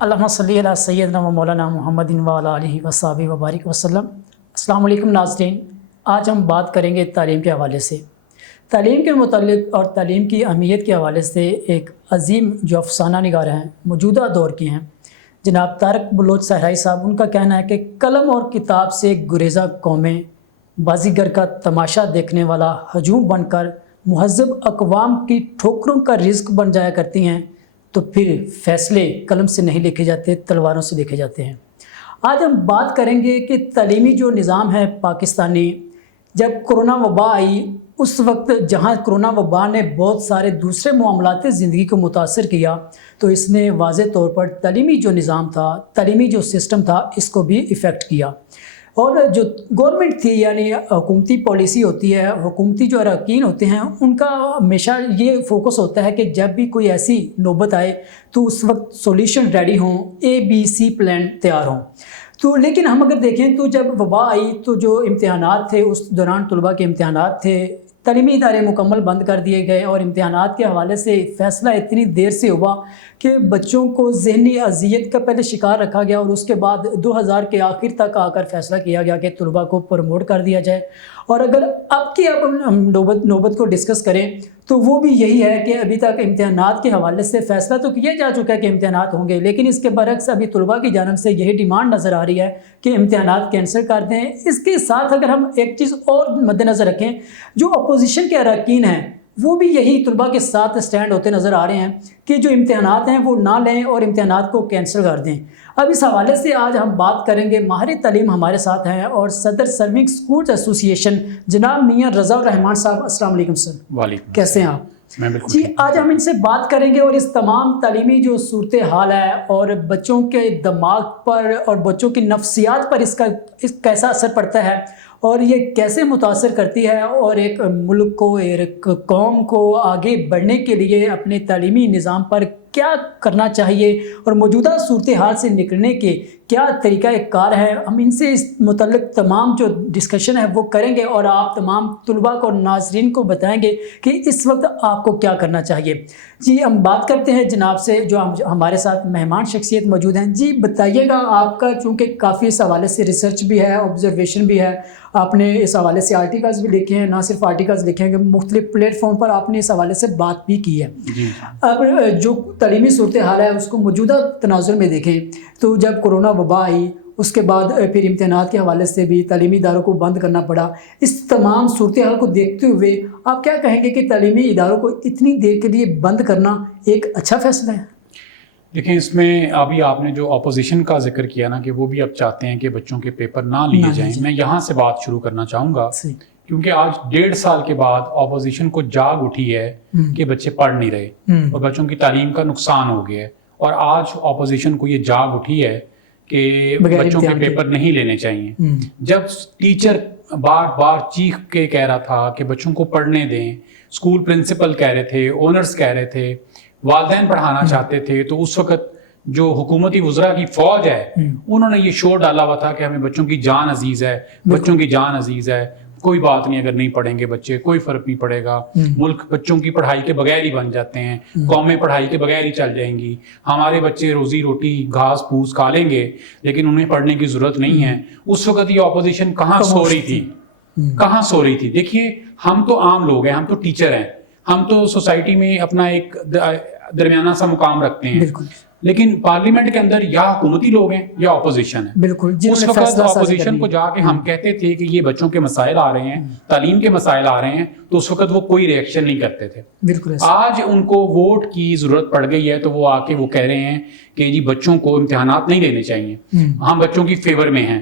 اللہم صلی علی سیدنا و مولانا محمد و علی آلہ و صحبہ و بارک وسلم۔ السلام علیکم ناظرین، آج ہم بات کریں گے تعلیم کے حوالے سے، تعلیم کے متعلق اور تعلیم کی اہمیت کے حوالے سے ایک عظیم جو افسانہ نگار ہیں، موجودہ دور کی ہیں، جناب طارق بلوچ صحرائی صاحب۔ ان کا کہنا ہے کہ قلم اور کتاب سے گریزہ قومیں بازیگر کا تماشا دیکھنے والا ہجوم بن کر مہذب اقوام کی ٹھوکروں کا رزق بن جایا کرتی ہیں، تو پھر فیصلے قلم سے نہیں لکھے جاتے، تلواروں سے لکھے جاتے ہیں۔ آج ہم بات کریں گے کہ تعلیمی جو نظام ہے پاکستانی، جب کرونا وبا آئی اس وقت جہاں کرونا وبا نے بہت سارے دوسرے معاملات زندگی کو متاثر کیا، تو اس نے واضح طور پر تعلیمی جو نظام تھا، تعلیمی جو سسٹم تھا، اس کو بھی افیکٹ کیا۔ اور جو گورنمنٹ تھی، یعنی حکومتی پالیسی ہوتی ہے، حکومتی جو اراکین ہوتے ہیں، ان کا ہمیشہ یہ فوکس ہوتا ہے کہ جب بھی کوئی ایسی نوبت آئے تو اس وقت سولوشن ریڈی ہوں، ABC پلان تیار ہوں۔ تو لیکن ہم اگر دیکھیں تو جب وبا آئی تو جو امتحانات تھے، اس دوران طلباء کے امتحانات تھے، تعلیمی ادارے مکمل بند کر دیے گئے، اور امتحانات کے حوالے سے فیصلہ اتنی دیر سے ہوا کہ بچوں کو ذہنی اذیت کا پہلے شکار رکھا گیا، اور اس کے بعد 2000 کے آخر تک آ کر فیصلہ کیا گیا کہ طلباء کو پروموٹ کر دیا جائے۔ اور اگر اب ہم نوبت کو ڈسکس کریں تو وہ بھی یہی ہے کہ ابھی تک امتحانات کے حوالے سے فیصلہ تو کیا جا چکا ہے کہ امتحانات ہوں گے، لیکن اس کے برعکس ابھی طلباء کی جانب سے یہی ڈیمانڈ نظر آ رہی ہے کہ امتحانات کینسل کر دیں۔ اس کے ساتھ اگر ہم ایک چیز اور مد نظر رکھیں، جو اپوزیشن کے اراکین ہیں وہ بھی یہی طلباء کے ساتھ سٹینڈ ہوتے نظر آ رہے ہیں کہ جو امتحانات ہیں وہ نہ لیں اور امتحانات کو کینسل کر دیں۔ اب اس حوالے سے آج ہم بات کریں گے، ماہر تعلیم ہمارے ساتھ ہیں اور صدر سرونگ اسکولز ایسوسی ایشن جناب میاں رضا الرحمان صاحب۔ السلام علیکم سر۔ وعلیکم، کیسے ہیں آپ؟ میں بالکل جی، آج ہم ان سے بات کریں گے اور اس تمام تعلیمی جو صورتحال ہے اور بچوں کے دماغ پر اور بچوں کی نفسیات پر اس کا کیسا اثر پڑتا ہے، اور یہ کیسے متاثر کرتی ہے، اور ایک ملک کو، ایک قوم کو آگے بڑھنے کے لیے اپنے تعلیمی نظام پر کیا کرنا چاہیے، اور موجودہ صورتحال سے نکلنے کے کیا طریقہ کار ہے۔ ہم ان سے اس متعلق تمام جو ڈسکشن ہے وہ کریں گے، اور آپ تمام طلباء کو، ناظرین کو بتائیں گے کہ اس وقت آپ کو کیا کرنا چاہیے۔ جی، ہم بات کرتے ہیں جناب سے جو ہمارے ساتھ مہمان شخصیت موجود ہیں۔ جی بتائیے گا، آپ کا چونکہ کافی اس حوالے سے ریسرچ بھی ہے، آبزرویشن بھی ہے، آپ نے اس حوالے سے آرٹیکلز بھی لکھے ہیں، نہ صرف آرٹیکلز لکھے ہیں کہ مختلف پلیٹ فارم پر آپ نے اس حوالے سے بات بھی کی ہے۔ اب جو تعلیمی صورتحال ہے اس کو موجودہ تناظر میں دیکھیں تو جب کرونا وبا آئی اس کے بعد پھر امتحانات کے حوالے سے بھی تعلیمی اداروں کو بند کرنا پڑا، اس تمام صورتحال کو دیکھتے ہوئے آپ کیا کہیں گے کہ تعلیمی اداروں کو اتنی دیر کے لیے بند کرنا ایک اچھا فیصلہ ہے؟ دیکھیں، اس میں ابھی آپ نے جو اپوزیشن کا ذکر کیا نا کہ وہ بھی اب چاہتے ہیں کہ بچوں کے پیپر نہ لیے جائیں، میں یہاں سے بات شروع کرنا چاہوں گا، کیونکہ آج 1.5 سال کے بعد اپوزیشن کو جاگ اٹھی ہے کہ بچے پڑھ نہیں رہے اور بچوں کی تعلیم کا نقصان ہو گیا ہے، اور آج اپوزیشن کو یہ جاگ اٹھی ہے کہ بچوں کے پیپر نہیں لینے چاہیے۔ جب ٹیچر بار بار چیخ کے کہہ رہا تھا کہ بچوں کو پڑھنے دیں، اسکول پرنسپل کہہ رہے تھے، اونرز کہہ رہے تھے، والدین پڑھانا چاہتے تھے، تو اس وقت جو حکومتی وزراء کی فوج ہے انہوں نے یہ شور ڈالا ہوا تھا کہ ہمیں بچوں کی جان عزیز ہے، بچوں کی جان عزیز ہے، کوئی بات نہیں، اگر نہیں پڑھیں گے بچے کوئی فرق نہیں پڑے گا، ملک بچوں کی پڑھائی کے بغیر ہی بن جاتے ہیں، قومیں پڑھائی کے بغیر ہی چل جائیں گی، ہمارے بچے روزی روٹی گھاس پھوس کھا لیں گے لیکن انہیں پڑھنے کی ضرورت نہیں ہے۔ اس وقت یہ اپوزیشن کہاں سو رہی تھی، کہاں سو رہی تھی؟ دیکھیے، ہم تو عام لوگ ہیں، ہم تو ٹیچر ہیں، ہم تو سوسائٹی میں اپنا ایک درمیانہ سا مقام رکھتے ہیں، لیکن پارلیمنٹ کے اندر یا حکومتی لوگ ہیں یا اپوزیشن ہے۔ اس وقت اپوزیشن کو جا کے ہم کہتے تھے کہ یہ بچوں کے مسائل آ رہے ہیں، تعلیم کے مسائل آ رہے ہیں، تو اس وقت وہ کوئی ری ایکشن نہیں کرتے تھے۔ آج ان کو ووٹ کی ضرورت پڑ گئی ہے تو وہ آ کے وہ کہہ رہے ہیں کہ جی بچوں کو امتحانات نہیں لینے چاہیے، ہم بچوں کی فیور میں ہیں۔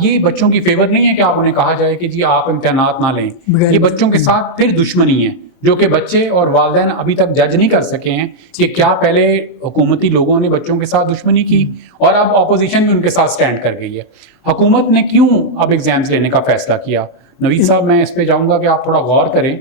یہ بچوں کی فیور نہیں ہے کہ آپ انہیں کہا جائے کہ جی آپ امتحانات نہ لیں، یہ بچوں کے ساتھ پھر دشمنی ہے، جو کہ بچے اور والدین ابھی تک جج نہیں کر سکے ہیں کہ کیا پہلے حکومتی لوگوں نے بچوں کے ساتھ دشمنی کی اور اب اپوزیشن بھی ان کے ساتھ سٹینڈ کر گئی ہے۔ حکومت نے کیوں اب ایگزامز لینے کا فیصلہ کیا؟ نوید صاحب، میں اس پہ جاؤں گا کہ آپ تھوڑا غور کریں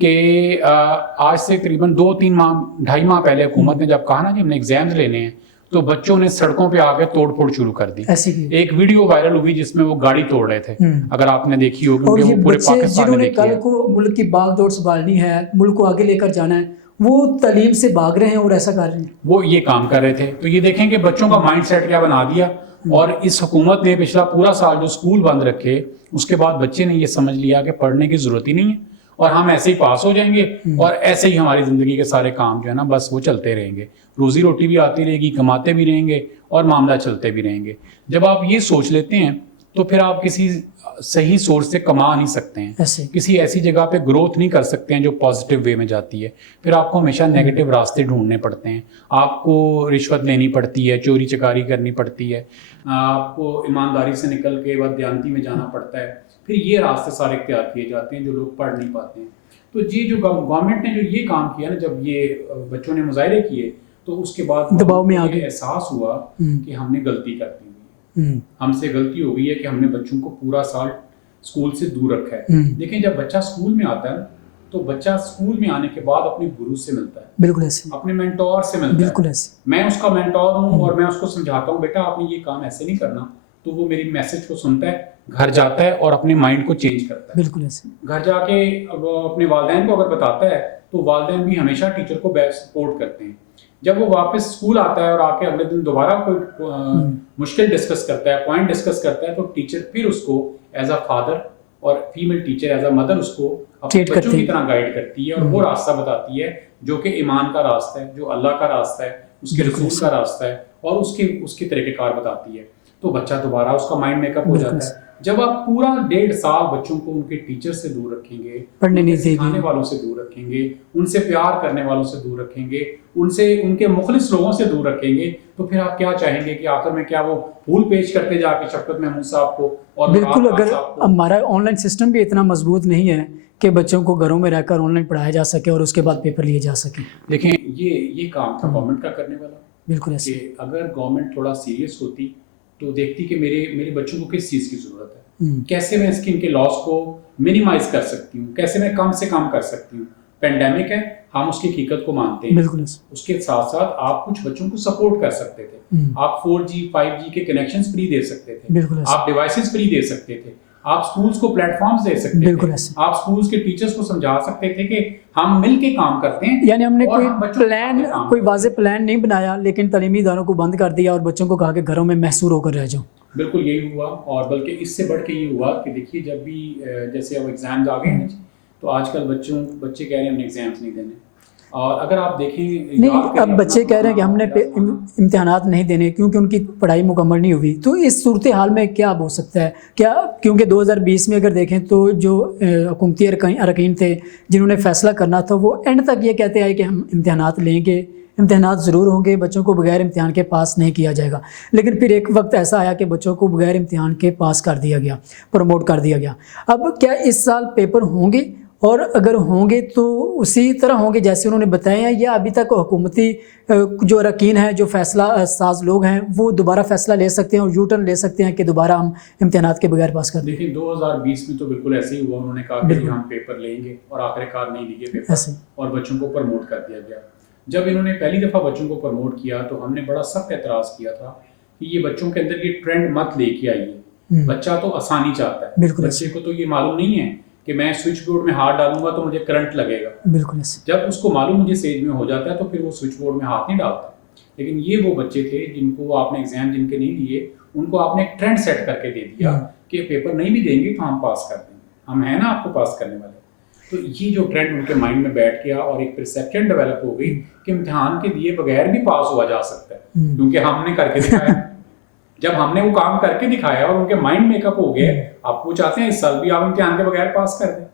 کہ آج سے تقریباً 2-3 ماہ 2.5 ماہ پہلے حکومت نے جب کہا نا کہ ہم نے ایگزامز لینے ہیں، تو بچوں نے سڑکوں پہ آ کے توڑ پھوڑ شروع کر دی. ایک ویڈیو وائرل ہوئی جس میں وہ گاڑی توڑ رہے تھے, اگر آپ نے دیکھی ہوگی, اور یہ پورے بچے پاکستان جنہوں نے نے دیکھی کل ہے, کو ملک کی باغ دوڑ سنبھالنی ہے, ملک کو آگے لے کر جانا ہے, وہ تعلیم سے بھاگ رہے ہیں اور ایسا کر رہے ہیں, وہ یہ کام کر رہے تھے. تو یہ دیکھیں کہ بچوں کا مائنڈ سیٹ کیا بنا دیا. اور اس حکومت نے پچھلا پورا سال جو اسکول بند رکھے, اس کے بعد بچے نے یہ سمجھ لیا کہ پڑھنے کی ضرورت ہی نہیں ہے, اور ہم ایسے ہی پاس ہو جائیں گے, اور ایسے ہی ہماری زندگی کے سارے کام جو ہے نا بس وہ چلتے رہیں گے, روزی روٹی بھی آتی رہے گی, کماتے بھی رہیں گے, اور معاملہ چلتے بھی رہیں گے. جب آپ یہ سوچ لیتے ہیں تو پھر آپ کسی صحیح سورس سے کما نہیں سکتے ہیں, کسی ایسی جگہ پہ گروتھ نہیں کر سکتے ہیں جو پازیٹیو وے میں جاتی ہے. پھر آپ کو ہمیشہ نیگیٹو راستے ڈھونڈنے پڑتے ہیں, آپ کو رشوت لینی پڑتی ہے, چوری چکاری کرنی پڑتی ہے, آپ کو ایمانداری سے نکل کے بددیانتی میں جانا پڑتا ہے. پھر یہ راستے سارے اختیار کیے جاتے ہیں جو لوگ پڑھ نہیں پاتے ہیں. تو یہ جو گورنمنٹ نے جو یہ کام کیا نا, جب یہ بچوں نے مظاہرے کیے تو اس کے بعد دباؤ میں آ گئے, احساس ہوا کہ ہم نے غلطی کر دی, ہم سے غلطی ہو گئی ہے کہ ہم نے بچوں کو پورا سال اسکول سے دور رکھا ہے. دیکھیں جب بچہ اسکول میں آتا ہے تو بچہ اسکول میں آنے کے بعد اپنے گرو سے ملتا ہے, بالکل ایسے, اپنے مینٹور سے ملتا ہے, بالکل ایسے. میں اس کا مینٹور ہوں اور میں اس کو سمجھاتا ہوں بیٹا آپ نے یہ کام ایسے نہیں کرنا, تو وہ میری میسج کو سنتا ہے, گھر جاتا ہے اور اپنے مائنڈ کو چینج کرتا ہے. بالکل ایسے. گھر جا کے اپنے والدین کو اگر بتاتا ہے تو والدین بھی ہمیشہ ٹیچر کو سپورٹ کرتے ہیں. جب وہ واپس اسکول آتا ہے اور آ کے اگلے دن دوبارہ کوئی مشکل ڈسکس کرتا ہے, پوائنٹ ڈسکس کرتا ہے, تو ٹیچر پھر اس کو ایز اے فادر اور female teacher as a mother اس کو اپنے بچوں کی طرح گائیڈ کرتی ہے, اور وہ راستہ بتاتی ہے جو کہ ایمان کا راستہ ہے, جو اللہ کا راستہ ہے, اس کے رسول کا راستہ ہے, اور اس کے طریقہ کار بتاتی ہے. تو بچہ دوبارہ اس کا مائنڈ میک اپ ہو جاتا ہے. جب آپ پورا 1.5 سال بچوں کو ان کے ٹیچر سے دور رکھیں گے, پڑھنے نہیں سکھانے والوں سے دور رکھیں گے, ان سے پیار کرنے والوں سے دور رکھیں گے, ان کے مخلص لوگوں سے دور رکھیں گے, تو پھر آپ کیا چاہیں گے کہ آخر میں کیا وہ پھول پیش کرتے جا کے شفقت محمود صاحب کو, اور بالکل. اگر ہمارا آن لائن سسٹم بھی اتنا مضبوط نہیں ہے کہ بچوں کو گھروں میں رہ کر آن لائن پڑھایا جا سکے اور اس کے بعد پیپر لیے جا سکیں. دیکھیں یہ کام تھا گورنمنٹ کا کرنے والا. بالکل ایسے. کہ اگر گورنمنٹ تھوڑا سیریس ہوتی تو دیکھتی کہ میرے بچوں کو کس چیز کی ضرورت ہے, کیسے میں ان کے لاس کو منیمائز کر سکتی ہوں, کیسے میں کم سے کم کر سکتی ہوں. پینڈیمک ہے, ہم اس کی حقیقت کو مانتے ہیں, بالکل. اس کے ساتھ ساتھ آپ کچھ بچوں کو سپورٹ کر سکتے تھے, آپ 4G 5G کے کنیکشنز فری دے سکتے تھے, آپ ڈیوائسز فری دے سکتے تھے, آپ سکولز کو پلیٹ فارمز دے سکتے تھے, آپ سکولز کے ٹیچرز کو سمجھا سکتے تھے کہ ہم مل کے کام کرتے ہیں. یعنی ہم نے کوئی واضح پلان نہیں بنایا, لیکن تعلیمی اداروں کو بند کر دیا اور بچوں کو کہا کہ گھروں میں محصور ہو کر رہ جاؤ. بالکل یہی ہوا, اور بلکہ اس سے بڑھ کے یہ ہوا کہ دیکھیے جب بھی جیسے اب ایگزامز آ گئے ہیں تو آج کل بچے کہہ رہے ہیں ہم نے ایگزامس نہیں دینے, اور اگر آپ دیکھیں نہیں, اب بچے کہہ رہے ہیں کہ ہم نے امتحانات نہیں دینے کیونکہ ان کی پڑھائی مکمل نہیں ہوئی. تو اس صورتحال میں کیا ہو سکتا ہے, کیا کیونکہ 2020 میں اگر دیکھیں تو جو حکومتی اراکین تھے جنہوں نے فیصلہ کرنا تھا وہ اینڈ تک یہ کہتے آئے کہ ہم امتحانات لیں گے, امتحانات ضرور ہوں گے, بچوں کو بغیر امتحان کے پاس نہیں کیا جائے گا. لیکن پھر ایک وقت ایسا آیا کہ بچوں کو بغیر امتحان کے پاس کر دیا گیا, پروموٹ کر دیا گیا. اب کیا اس سال پیپر ہوں گے, اور اگر ہوں گے تو اسی طرح ہوں گے جیسے انہوں نے بتایا, یا ابھی تک حکومتی جو اراکین ہیں, جو فیصلہ ساز لوگ ہیں, وہ دوبارہ فیصلہ لے سکتے ہیں اور یو ٹرن لے سکتے ہیں کہ دوبارہ ہم امتحانات کے بغیر پاس کر دیں؟ دیکھیں 2020 میں تو بالکل ایسے ہی ہوا, انہوں نے کہا کہ ہم پیپر لیں گے, اور آخر کار نہیں لیے پیپر, اور بچوں کو پروموٹ کر دیا گیا. جب انہوں نے پہلی دفعہ بچوں کو پروموٹ کیا تو ہم نے بڑا سخت اعتراض کیا تھا کہ یہ بچوں کے اندر یہ ٹرینڈ مت لے کے آئیے. بچہ تو آسانی چاہتا ہے, بچے کو تو یہ معلوم نہیں ہے کہ میں سوئچ بورڈ میں ہاتھ ڈالوں گا تو مجھے کرنٹ لگے گا. بالکل. جب اس کو معلوم مجھے اسٹیج میں ہو جاتا ہے تو پھر وہ سوئچ بورڈ میں ہاتھ نہیں ڈالتا. لیکن یہ وہ بچے تھے جن کو آپ نے ایگزام جن کے نہیں لیے, ان کو آپ نے ایک ٹرینڈ سیٹ کر کے دے دیا کہ پیپر نہیں بھی دیں گے تو ہم پاس کر دیں گے, ہم ہیں نا آپ کو پاس کرنے والے. تو یہ جو ٹرینڈ ان کے مائنڈ میں بیٹھ گیا, اور ایک پرسیپشن ڈیولپ ہو گئی کہ امتحان کے دیے بغیر بھی پاس ہوا جا سکتا ہے, کیونکہ ہم نے کر کے دکھایا. جب ہم نے وہ کام کر کے دکھایا اور ان کے مائنڈ میک اپ ہو گئے, آپ وہ چاہتے ہیں اس سال بھی آپ امتحان کے بغیر پاس کر دیں.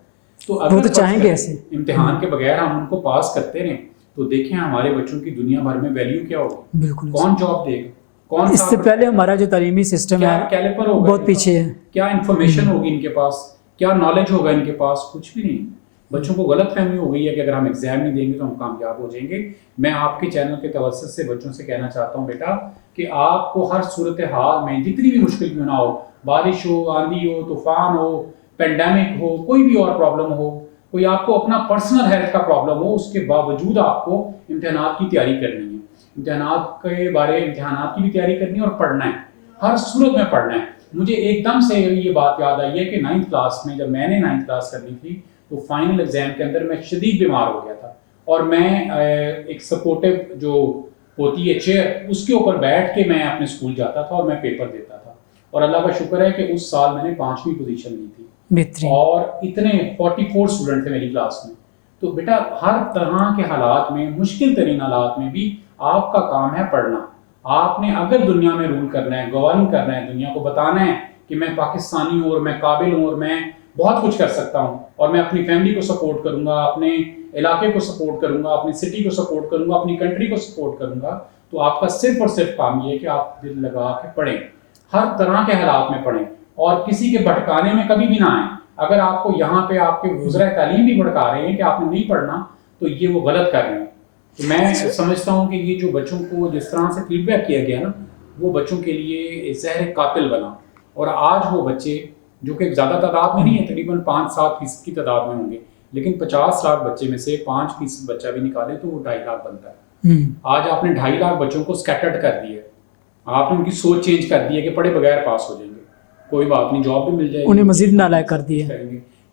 تو اگر چاہیں گے ایسے امتحان کے بغیر ہم ان کو پاس کرتے رہیں تو دیکھیں ہمارے بچوں کی دنیا بھر میں ویلیو کیا ہوگی. بالکل. کون جاب دے گا, کون, اس سے پہلے ہمارا جو تعلیمی سسٹم ہے کیلیپر ہوگا, بہت پیچھے ہے. کیا انفارمیشن ہوگی ان کے پاس, کیا نالج ہوگا ان کے پاس, کچھ بھی نہیں. بچوں کو غلط فہمی ہو گئی ہے کہ اگر ہم ایگزام نہیں دیں گے تو ہم کامیاب ہو جائیں گے. میں آپ کے چینل کے توسط سے بچوں سے کہنا چاہتا ہوں بیٹا کہ آپ کو ہر صورتحال میں جتنی بھی مشکل کیوں نہ ہو, بارش ہو, آندھی ہو, طوفان ہو, پینڈیمک ہو, کوئی بھی اور پرابلم ہو, کوئی آپ کو اپنا پرسنل ہیلتھ کا پرابلم ہو, اس کے باوجود آپ کو امتحانات کی تیاری کرنی ہے. امتحانات کی بھی تیاری کرنی ہے اور پڑھنا ہے، ہر صورت میں پڑھنا ہے. مجھے ایک دم سے یہ بات یاد آئی ہے کہ 9th کلاس میں، جب میں نے 9th کلاس کرنی تھی تو فائنل ایگزام کے اندر میں شدید بیمار ہو گیا تھا، اور میں ایک سپورٹو جو ہوتی ہے چیئر، اس کے اوپر بیٹھ کے میں اپنے اسکول جاتا تھا اور میں پیپر دیتا تھا. اور اللہ کا شکر ہے کہ اس سال میں نے 5ویں پوزیشن لی تھی، اور اتنے 44 اسٹوڈنٹ تھے میری کلاس میں. تو بیٹا ہر طرح کے حالات میں، مشکل ترین حالات میں بھی آپ کا کام ہے پڑھنا. آپ نے اگر دنیا میں رول کرنا ہے، گورن کرنا ہے، دنیا کو بتانا ہے کہ میں پاکستانی ہوں اور میں قابل ہوں اور میں بہت کچھ کر سکتا ہوں، اور میں اپنی فیملی کو سپورٹ کروں گا، اپنے علاقے کو سپورٹ کروں گا، اپنی سٹی کو سپورٹ کروں گا، اپنی کنٹری کو سپورٹ کروں گا، تو آپ کا صرف اور صرف کام یہ ہے کہ آپ دل لگا کے پڑھیں، ہر طرح کے حالات میں پڑھیں، اور کسی کے بھٹکانے میں کبھی بھی نہ آئیں. اگر آپ کو یہاں پہ آپ کے وزرائے تعلیم بھی بھڑکا رہے ہیں کہ آپ نے نہیں پڑھنا، تو یہ وہ غلط کر رہے ہیں. تو میں سمجھتا ہوں کہ یہ جو بچوں کو جس طرح سے فیڈ بیک کیا گیا نا، وہ بچوں کے لیے زہر قاتل بنا. اور آج وہ بچے جو کہ زیادہ تعداد میں نہیں ہے، تقریباً 5-7% کی تعداد میں ہوں گے، لیکن 50 لاکھ بچے میں سے 5% بچہ بھی نکالے تو وہ 2.5 لاکھ بنتا ہے. آج آپ نے 2.5 لاکھ بچوں کو اسکیٹرڈ کر دیا ہے، آپ نے ان کی سوچ چینج کر دی ہے کہ پڑھے بغیر پاس ہو جائیں گے، کوئی بات نہیں، جاب بھی مل جائے گی، انہیں مزید نالائق کر دیا.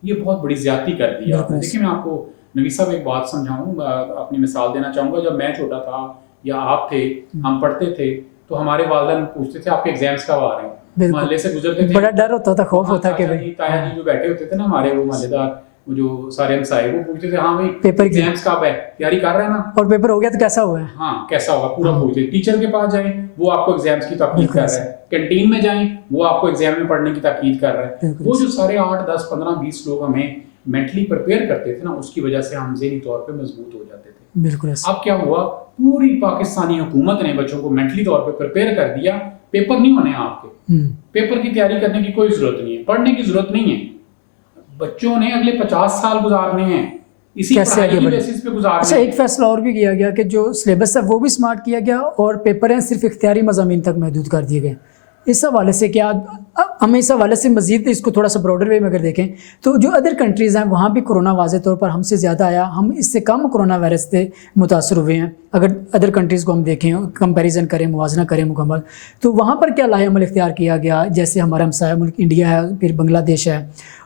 یہ بہت بڑی زیادتی کر دی ہے آپ نے. دیکھیں میں آپ کو نوی صاحب ایک بات سمجھاؤں، اپنی مثال دینا چاہوں گا. جب میں چھوٹا تھا یا آپ تھے، ہم پڑھتے تھے تو ہمارے والدین پوچھتے تھے آپ کے ایگزامس کب آ رہے ہیں، محلے سے گزرتے تھے، بڑا ڈر ہوتا تھا، خوف ہوتا کہ تایا جی جو بیٹھے ہوتے تھے نا ہمارے، وہ محلے دار جو سارے ہمسائے، وہ پوچھتے تھے ہاں بھائی پیپر ایگزامس کب ہے، تیاری کر رہے ہیں نا، اور پیپر ہو گیا تو کیسا ہوا ہے، ہاں کیسا ہوگا پورا پوچھتے. ٹیچر کے پاس جائیں وہ آپ کو ایگزامس کی تاکید کر رہا ہے، کینٹین میں جائیں وہ آپ کو ایگزام میں پڑھنے کی تاکید کر رہا ہے. وہ جو سارے 8 10 15 20 لوگ ہمیں مینٹلی پریپیئر کرتے تھے نا، اس کی وجہ سے ہم ذہنی طور پہ مضبوط ہو جاتے تھے. بالکل. اب کیا ہوا، پوری پاکستانی حکومت نے بچوں کو مینٹلی طور پہ پریپیئر کر دیا. پیپر نہیں ہونے آپ کے، پیپر کی تیاری کرنے کی کوئی ضرورت نہیں ہے، پڑھنے کی ضرورت نہیں ہے. بچوں نے اگلے 50 سال گزارنے ہیں اسی پڑھائی کی بیسس پہ گزارنے. اچھا، ایک فیصلہ اور بھی کیا گیا کہ جو سلیبس ہے وہ بھی اسمارٹ کیا گیا، اور پیپر ہیں صرف اختیاری مضامین تک محدود کر دیے گئے. اس حوالے سے کیا ہمیں اس حوالے سے مزید اس کو تھوڑا سا براڈر وے میں اگر دیکھیں تو جو ادر کنٹریز ہیں وہاں بھی کرونا واضح طور پر ہم سے زیادہ آیا، ہم اس سے کم کرونا وائرس سے متاثر ہوئے ہیں. اگر ادر کنٹریز کو ہم دیکھیں، کمپیریزن کریں، موازنہ کریں مکمل، تو وہاں پر کیا لاہ عمل اختیار کیا گیا؟ جیسے ہمارا ہمسایہ ملک انڈیا ہے، پھر بنگلہ دیش ہے،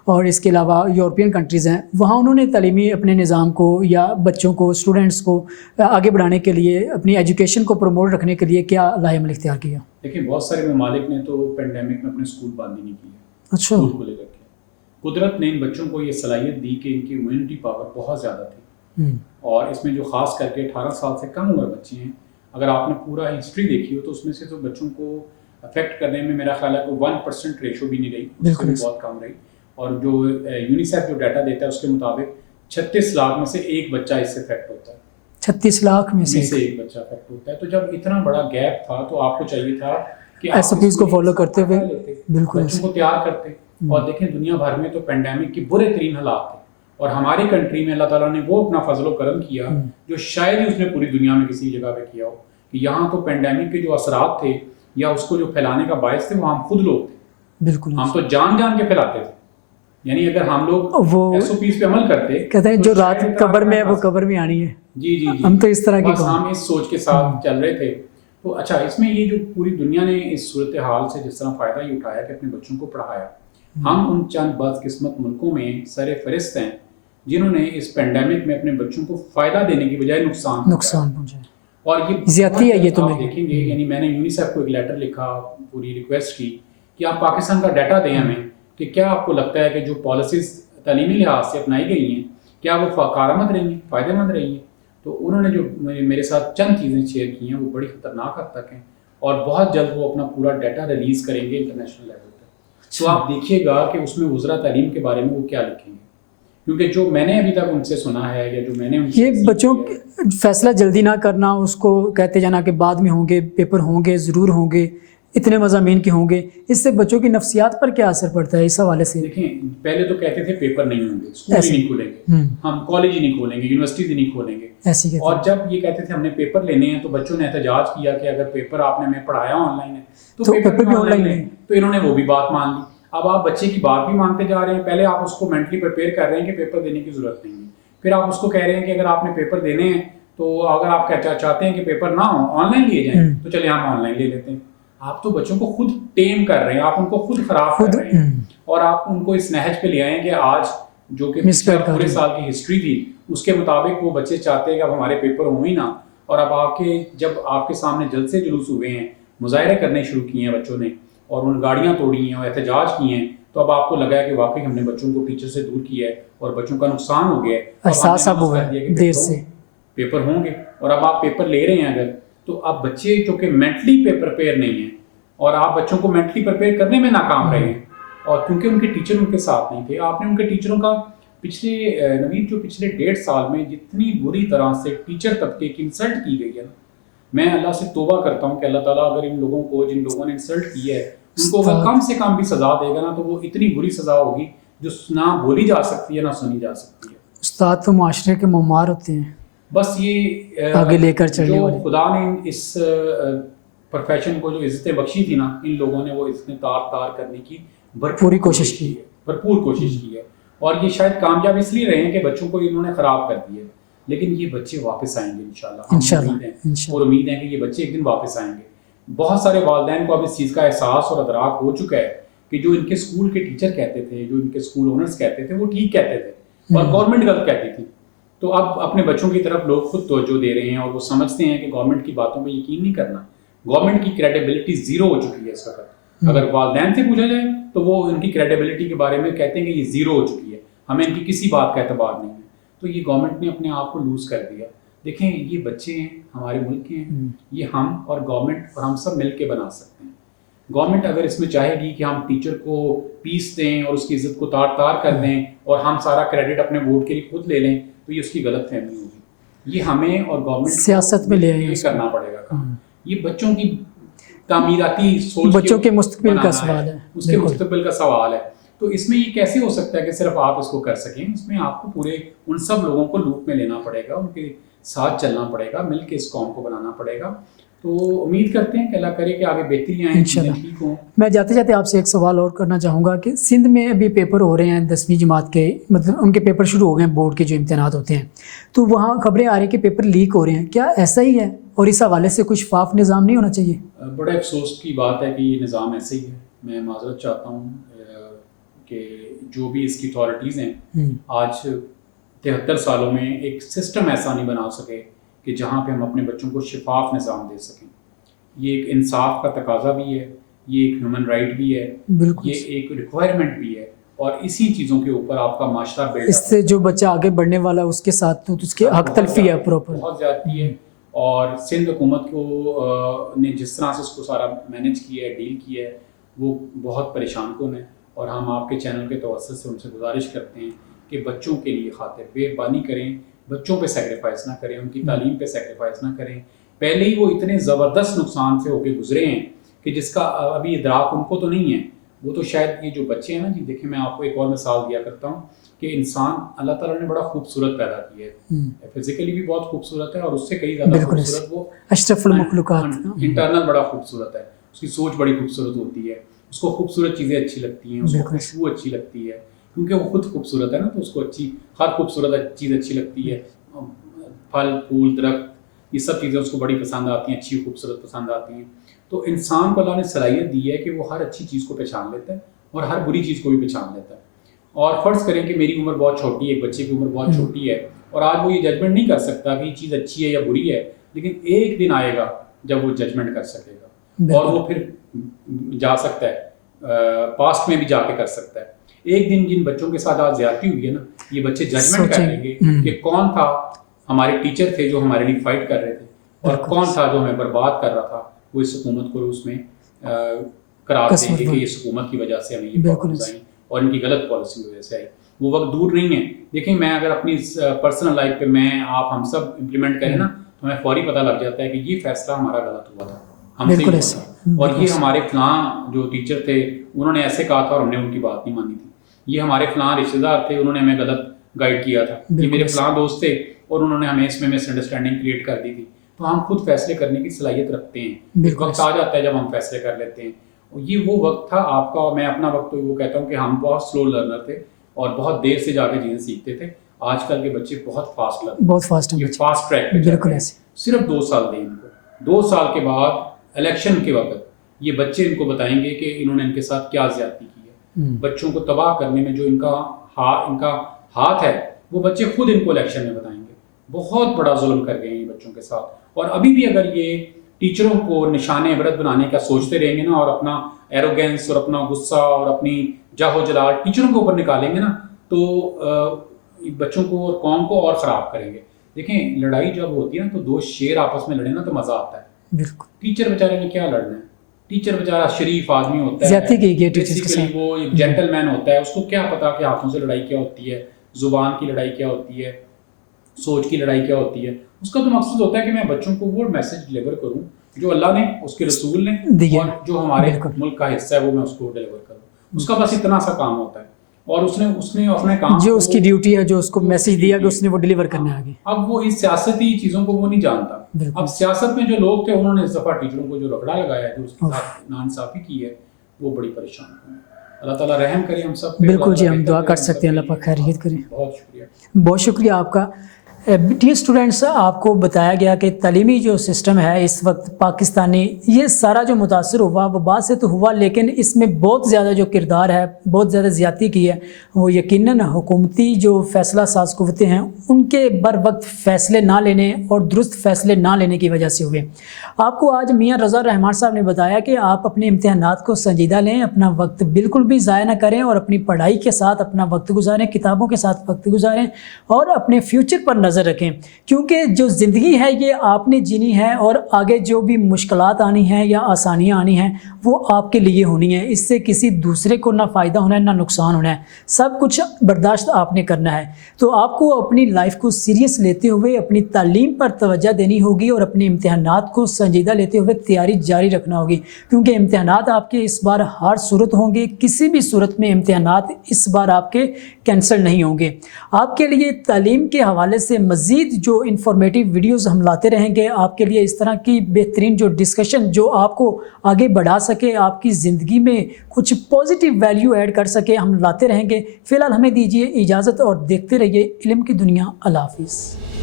اور اس کے علاوہ یورپین کنٹریز ہیں، وہاں انہوں نے تعلیمی اپنے نظام کو یا بچوں کو، اسٹوڈنٹس کو آگے بڑھانے کے لیے، اپنی ایجوکیشن کو پروموٹ رکھنے کے لیے کیا لاہ عمل اختیار کیا؟ دیکھیں بہت سارے ممالک نے تو پینڈیمک میں اپنے اسکول بند ہی نہیں کیے. اچھا. اسکول کو لے کر کے قدرت نے ان بچوں کو یہ صلاحیت دی کہ ان کی امیونٹی پاور بہت زیادہ تھی، اور اس میں جو خاص کر کے 18 سال سے کم عمر بچے ہیں، اگر آپ نے پورا ہسٹری دیکھی ہو تو اس میں سے تو بچوں کو افیکٹ کرنے میں میرا خیال ہے کہ 1% ریشو بھی نہیں رہی، اس سے بھی بہت کم رہی. اور جو یونیسیف جو ڈیٹا دیتا ہے اس کے مطابق 36 لاکھ میں سے ایک بچہ اس سے افیکٹ ہوتا ہے. 36 لاکھ میں سے ایک بچہ افیکٹ ہوتا ہے. تو جب اتنا بڑا گیپ تھا تو آپ کو چاہیے تھا کہ ایس او پیز کو فالو کرتے ہوئے بالکل بچوں کو تیار کرتے. اور دیکھیں دنیا بھر میں تو پینڈیمک کی برے ترین حالات تھے، اور ہماری کنٹری میں اللہ تعالیٰ نے وہ اپنا فضل و کرم کیا جو شاید ہی اس نے پوری دنیا میں کسی جگہ پہ کیا ہو، کہ یہاں تو پینڈیمک کے جو اثرات تھے یا اس کو جو پھیلانے کا باعث تھے وہ ہم خود لوگ تھے. بالکل، ہم تو جان کے پھیلاتے تھے. یعنی اگر ہم لوگ ایس او پیز پہ عمل کرتے، کہتے ہیں جو رات قبر میں ہے وہ قبر میں آنی ہے. جی جی جی، ہم تو اس طرح کی ہم اس سوچ کے ساتھ چل رہے تھے. تو اچھا، اس میں یہ جو پوری دنیا نے اس صورتحال سے جس طرح فائدہ ہی اٹھایا کہ اپنے بچوں کو پڑھایا، ہم ان چند بدقسمت ملکوں میں سر فہرست ہیں جنہوں نے اس پینڈیمک میں اپنے بچوں کو فائدہ دینے کی بجائے نقصان پہنچایا. اور یہ زیادتی ہے. یہ تو آپ دیکھیں گے، یعنی میں نے یونیسیف کو ایک لیٹر لکھا، پوری ریکویسٹ کی کہ آپ پاکستان کا ڈیٹا دیں ہمیں کہ کیا آپ کو لگتا ہے کہ جو پالیسیز تعلیمی لحاظ سے اپنائی گئی ہیں کیا وہ کارآمد رہی ہیں، فائدہ مند رہی ہیں. تو انہوں نے جو میرے ساتھ چند چیزیں شیئر کی ہیں وہ بڑی خطرناک حد تک ہیں، اور بہت جلد وہ اپنا پورا ڈیٹا ریلیز کریں گے انٹرنیشنل لیول پہ. تو آپ دیکھیے گا کہ اس میں وزراء تعلیم کے بارے میں وہ کیا لکھیں گے، کیونکہ جو میں نے ابھی تک ان سے سنا ہے یا جو میں نے یہ بچوں فیصلہ جلدی نہ کرنا، اس کو کہتے جانا کہ بعد میں ہوں گے، پیپر ہوں گے، ضرور ہوں گے، اتنے مضامین کے ہوں گے، اس سے بچوں کی نفسیات پر کیا اثر پڑتا ہے اس حوالے سے؟ دیکھیں پہلے تو کہتے تھے پیپر نہیں ہوں گے، اسکول ہی نہیں کھولیں گے، ہم کالج ہی نہیں کھولیں گے، یونیورسٹیز ہی نہیں کھولیں گے. اور جب یہ کہتے تھے ہم نے پیپر لینے ہیں تو بچوں نے احتجاج کیا کہ اگر پیپر آپ نے میں پڑھایا آن لائن ہے تو پیپر بھی آن لائن ہے. تو انہوں نے وہ بھی بات مان لی. اب آپ بچے کی بات بھی مانتے جا رہے ہیں. پہلے آپ اس کو مینٹلی پریپیئر کر رہے ہیں کہ پیپر دینے کی ضرورت نہیں ہے، پھر آپ اس کو کہہ رہے ہیں کہ اگر آپ نے پیپر دینے ہیں تو اگر آپ چاہتے ہیں کہ پیپر نہ ہو آن لائن لیے جائیں تو چلے ہم آن لائن لے لیتے ہیں. آپ تو بچوں کو خود ٹیم کر رہے ہیں, آپ ان کو خود خراب کر رہے ہیں, اور آپ ان کو اس نہج پہ لے آئیں کہ آج جو کہ پورے سال کی ہسٹری تھی اس کے مطابق وہ بچے چاہتے ہیں کہ اب ہمارے پیپر ہوں ہی نہ, اور اب جب آپ کے سامنے جلسے جلوس ہوئے ہیں, مظاہرے کرنے شروع کیے ہیں بچوں نے, اور ان گاڑیاں توڑی ہیں اور احتجاج کیے ہیں, تو اب آپ کو لگا ہے کہ واقعی ہم نے بچوں کو ٹیچر سے دور کیا ہے اور بچوں کا نقصان ہو گیا ہے, احساس اب ہوا ہے دیر سے پیپر ہوں گے, اور اب آپ پیپر لے رہے ہیں اگر, تو اب بچے چونکہ مینٹلی پریپیئر نہیں ہیں, اور آپ بچوں کو مینٹلی پریپیئر کرنے میں ناکام رہے ہیں, اور کیونکہ ان کے ٹیچر ان کے ساتھ نہیں تھے. آپ نے ان کے ٹیچروں کا پچھلے 1.5 سال میں جتنی بری طرح سے ٹیچر طبقے کی انسلٹ کی گئی ہے نا, میں اللہ سے توبہ کرتا ہوں کہ اللہ تعالیٰ اگر ان لوگوں کو, جن لوگوں نے انسلٹ کی ہے, ان کو اگر کم سے کم بھی سزا دے گا نا, تو وہ اتنی بری سزا ہوگی جو نہ بولی جا سکتی ہے نہ سنی جا سکتی ہے. استاد تو معاشرے کے معمار ہوتے ہیں, بس یہ آگے لے کر چلنے جو والے. خدا نے اس پروفیشن کو جو عزتیں بخشی تھی نا, ان لوگوں نے وہ عزتیں تار کرنے کی پوری کوشش کی ہے, بھرپور کوشش کی ہے, اور یہ شاید کامیاب اس لیے رہے ہیں کہ بچوں کو انہوں نے خراب کر دیا, لیکن یہ بچے واپس آئیں گے انشاءاللہ, اور امید ہے کہ یہ بچے ایک دن واپس آئیں گے. بہت سارے والدین کو اب اس چیز کا احساس اور ادراک ہو چکا ہے کہ جو ان کے اسکول کے ٹیچر کہتے تھے, جو ان کے اسکول اونرز کہتے تھے, وہ ٹھیک کہتے تھے اور گورنمنٹ غلط کہتی تھی. تو اب اپنے بچوں کی طرف لوگ خود توجہ دے رہے ہیں, اور وہ سمجھتے ہیں کہ گورنمنٹ کی باتوں پہ یقین نہیں کرنا. گورنمنٹ کی کریڈیبلٹی زیرو ہو چکی ہے اس وقت. اگر والدین سے پوچھا جائے تو وہ ان کی کریڈیبلٹی کے بارے میں کہتے ہیں کہ یہ زیرو ہو چکی ہے, ہمیں ان کی کسی بات کا اعتبار نہیں ہے. تو یہ گورنمنٹ نے اپنے آپ کو لوز کر دیا. دیکھیں یہ بچے ہیں, ہمارے ملک کے ہیں, یہ ہم اور گورنمنٹ اور ہم سب مل کے بنا سکتے ہیں. گورنمنٹ اگر اس میں چاہے گی کہ ہم ٹیچر کو پیس دیں اور اس کی عزت کو تار کر دیں اور ہم سارا کریڈٹ اپنے ووٹ کے لیے خود لے لیں, تو یہ اس کی غلط فہمی ہوگی. یہ ہمیں اور گورنمنٹ سیاست میں لے کرنا پڑے گا کام. یہ بچوں کی تعمیراتی سوچ, بچوں کے مستقبل کا سوال ہے, اس کے مستقبل کا سوال ہے. تو اس میں یہ کیسے ہو سکتا ہے کہ صرف آپ اس کو کر سکیں؟ اس میں آپ کو پورے ان سب لوگوں کو لوپ میں لینا پڑے گا, ان کے ساتھ چلنا پڑے گا, مل کے اس قوم کو بنانا پڑے گا. تو امید کرتے ہیں کہ اللہ کرے کہ آگے بہتری آئیں, چیزیں ٹھیک ہوں. میں جاتے جاتے آپ سے ایک سوال اور کرنا چاہوں گا کہ سندھ میں ابھی پیپر ہو رہے ہیں 10ویں جماعت کے, مطلب ان کے پیپر شروع ہو گئے ہیں, بورڈ کے جو امتحانات ہوتے ہیں, تو وہاں خبریں آ رہی ہیں کہ پیپر لیک ہو رہے ہیں. کیا ایسا ہی ہے, اور اس حوالے سے کچھ شفاف نظام نہیں ہونا چاہیے؟ بڑے افسوس کی بات ہے کہ یہ نظام ایسے ہی ہے. میں معذرت چاہتا ہوں کہ جو بھی اس کی اتھارٹیز ہیں آج 73 سالوں میں ایک سسٹم ایسا نہیں بنا سکے کہ جہاں پہ ہم اپنے بچوں کو شفاف نظام دے سکیں. یہ ایک انصاف کا تقاضا بھی ہے, یہ ایک ہیومن رائٹ بھی ہے, یہ ایک ریکوائرمنٹ بھی ہے, اور اسی چیزوں کے اوپر آپ کا معاشرہ بلڈ اس سے جو بچہ آگے بڑھنے والا اس کے ساتھ تو اس کے حق تلفی ہے پراپر, بہت زیادتی ہے. اور سندھ حکومت کو نے جس طرح سے اس کو سارا مینیج کیا ہے, ڈیل کیا ہے, وہ بہت پریشان کن ہے. اور ہم آپ کے چینل کے توسط سے ان سے گزارش کرتے ہیں کہ بچوں کے لیے خاطر مہربانی کریں, بچوں پہ سیکریفائس نہ کریں, ان کی تعلیم پہ سیکریفائس نہ کریں. پہلے ہی وہ اتنے زبردست نقصان سے ہو کے گزرے ہیں کہ جس کا ابھی ادراک ان کو تو نہیں ہے. وہ تو شاید یہ جو بچے ہیں نا جی, دیکھیں میں آپ کو ایک اور مثال دیا کرتا ہوں کہ انسان اللہ تعالیٰ نے بڑا خوبصورت پیدا کیا ہے, فزیکلی بھی بہت خوبصورت ہے, اور اس سے کئی زیادہ خوبصورت وہ اشرف المخلوقات, انٹرنل بڑا خوبصورت ہے, اس کی سوچ بڑی خوبصورت ہوتی ہے, اس کو خوبصورت چیزیں اچھی لگتی ہیں, اس کو خوشبو اچھی لگتی ہے, کیونکہ وہ خود خوبصورت ہے نا, تو اس کو ہر خوبصورت چیز اچھی لگتی ہے. پھل پھول درخت یہ سب چیزیں اس کو بڑی پسند آتی ہیں, اچھی خوبصورت پسند آتی ہیں. تو انسان کو اللہ نے صلاحیت دی ہے کہ وہ ہر اچھی چیز کو پہچان لیتا ہے اور ہر بری چیز کو بھی پہچان لیتا ہے. اور فرض کریں کہ میری عمر بہت چھوٹی ہے, ایک بچے کی عمر بہت چھوٹی ہے, اور آج وہ یہ ججمنٹ نہیں کر سکتا کہ یہ چیز اچھی ہے یا بری ہے, لیکن ایک دن آئے گا جب وہ ججمنٹ کر سکے گا, اور وہ پھر جا سکتا ہے پاسٹ میں بھی جا کے کر سکتا ہے. ایک دن جن بچوں کے ساتھ آج زیادتی ہوئی ہے نا, یہ بچے ججمنٹ کر لیں گے کہ کون تھا ہمارے ٹیچر تھے جو ہمارے لیے فائٹ کر رہے تھے, اور کون تھا جو ہمیں برباد کر رہا تھا. وہ اس حکومت کو اس میں قرار دیں گے کہ اس حکومت کی وجہ سے ہمیں یہ پرابلمز آئیں اور ان کی غلط پالیسی کی وجہ سے آئی. وہ وقت دور نہیں ہے. دیکھیں میں اگر اپنی پرسنل لائف پہ میں آپ ہم سب امپلیمنٹ کریں نا, تو ہمیں فوری پتہ لگ جاتا ہے کہ یہ فیصلہ ہمارا غلط ہوا تھا, ہم سے ہوا تھا, اور یہ ہمارے فلاں جو ٹیچر تھے انہوں نے ایسے کہا تھا اور ہم نے ان کی بات نہیں مانی تھی. یہ ہمارے فلاں رشتے دار تھے, انہوں نے ہمیں غلط گائیڈ کیا تھا. یہ میرے فلاں دوست تھے اور انہوں نے ہمیں اس میں مس انڈرسٹینڈنگ کریٹ کر دی تھی. تو ہم خود فیصلے کرنے کی صلاحیت رکھتے ہیں. وقت آ جاتا ہے جب ہم فیصلے کر لیتے ہیں. یہ وہ وقت تھا آپ کا, میں اپنا وقت وہ کہتا ہوں کہ ہم بہت سلو لرنر تھے اور بہت دیر سے جا کے چیزیں سیکھتے تھے, آج کل کے بچے بہت فاسٹ لگتے بہت فاسٹ یہ ہیں، فاسٹ ٹریک پہ بالکل ایسے. صرف 2 سال دیں ان کو. 2 سال کے بعد الیکشن کے وقت یہ بچے ان کو بتائیں گے کہ انہوں نے ان کے ساتھ کیا زیادتی کی ہے. بچوں کو تباہ کرنے میں جو ان کا ہاتھ ہے وہ بچے خود ان کو الیکشن میں بتائیں گے. بہت بڑا ظلم کر گئے ہیں یہ بچوں کے ساتھ. اور ابھی بھی اگر یہ ٹیچروں کو نشان عبرت بنانے کا سوچتے رہیں گے نا، اور اپنا ایروگینس اور اپنا غصہ اور اپنی جاہ و جلال ٹیچروں کے اوپر نکالیں گے نا، تو بچوں کو اور قوم کو اور خراب کریں گے. دیکھیں لڑائی جب ہوتی ہے نا تو 2 شیر آپس میں لڑیں نا تو مزہ آتا ہے. بالکل. ٹیچر بیچارے نے کیا لڑنا ہے؟ ٹیچر بیچارہ شریف آدمی ہوتا ہے، زیادتی کی گئی ٹیچرز کے ساتھ، وہ ایک جینٹل مین ہوتا ہے. اس کو کیا پتا کہ ہاتھوں سے لڑائی کیا ہوتی ہے، زبان کی لڑائی کیا ہوتی ہے، سوچ کی لڑائی کیا ہوتی ہے. اس کا تو مقصد ہوتا ہے کہ میں بچوں کو وہ میسج ڈلیور کروں جو اللہ نے، اس کے رسول نے، اور جو ہمارے ملک کا حصہ ہے وہ میں اس کو ڈلیور کروں. اس کا بس اتنا سا کام ہوتا ہے. اور اس نے اپنے کام جو اس کی ڈیوٹی ہے، جو اس کو میسج دیا کہ اس نے وہ ڈلیور کرنا ہے آگے. اب وہ اس سیاستی چیزوں کو وہ نہیں جانتا. اب سیاست میں جو لوگ تھے انہوں نے اس دفعہ ٹیچروں کو جو رگڑا لگایا ہے، جو اس کے ساتھ ناانصافی کی ہے، وہ بڑی پریشان ہوئی. اللہ تعالیٰ رحم کرے ہم سب پہ. بالکل جی، ہم دعا کر سکتے ہیں اللہ پاک خیریت کرے. بہت شکریہ. بہت شکریہ آپ کا. ڈیئر اسٹوڈنٹس، آپ کو بتایا گیا کہ تعلیمی جو سسٹم ہے اس وقت پاکستانی، یہ سارا جو متاثر ہوا وبا سے تو ہوا، لیکن اس میں بہت زیادہ جو کردار ہے، بہت زیادہ زیادتی کی ہے، وہ یقیناً حکومتی جو فیصلہ ساز قوتیں ہیں ان کے بر وقت فیصلے نہ لینے اور درست فیصلے نہ لینے کی وجہ سے ہوئے. آپ کو آج میاں رضا رحمان صاحب نے بتایا کہ آپ اپنے امتحانات کو سنجیدہ لیں، اپنا وقت بالکل بھی ضائع نہ کریں اور اپنی پڑھائی کے ساتھ اپنا وقت گزاریں، کتابوں کے ساتھ وقت گزاریں اور اپنے فیوچر پر نظر رکھیں. کیونکہ جو زندگی ہے یہ آپ نے جینی ہے، اور آگے جو بھی مشکلات آنی ہیں یا آسانیاں آنی ہیں وہ آپ کے لیے ہونی ہیں. اس سے کسی دوسرے کو نہ فائدہ ہونا ہے نہ نقصان ہونا ہے. سب کچھ برداشت آپ نے کرنا ہے. تو آپ کو اپنی لائف کو سیریس لیتے ہوئے اپنی تعلیم پر توجہ دینی ہوگی اور اپنے امتحانات کو سنجیدہ لیتے ہوئے تیاری جاری رکھنا ہوگی. کیونکہ امتحانات آپ کے اس بار ہر صورت ہوں گے، کسی بھی صورت میں امتحانات اس بار آپ کے کینسل نہیں ہوں گے. آپ کے لیے تعلیم کے حوالے سے مزید جو انفارمیٹیو ویڈیوز ہم لاتے رہیں گے، آپ کے لیے اس طرح کی بہترین جو ڈسکشن جو آپ کو آگے بڑھا سکے، آپ کی زندگی میں کچھ پازیٹیو ویلیو ایڈ کر سکے، ہم لاتے رہیں گے. فی الحال ہمیں دیجیے اجازت اور دیکھتے رہیے علم کی دنیا. اللہ حافظ.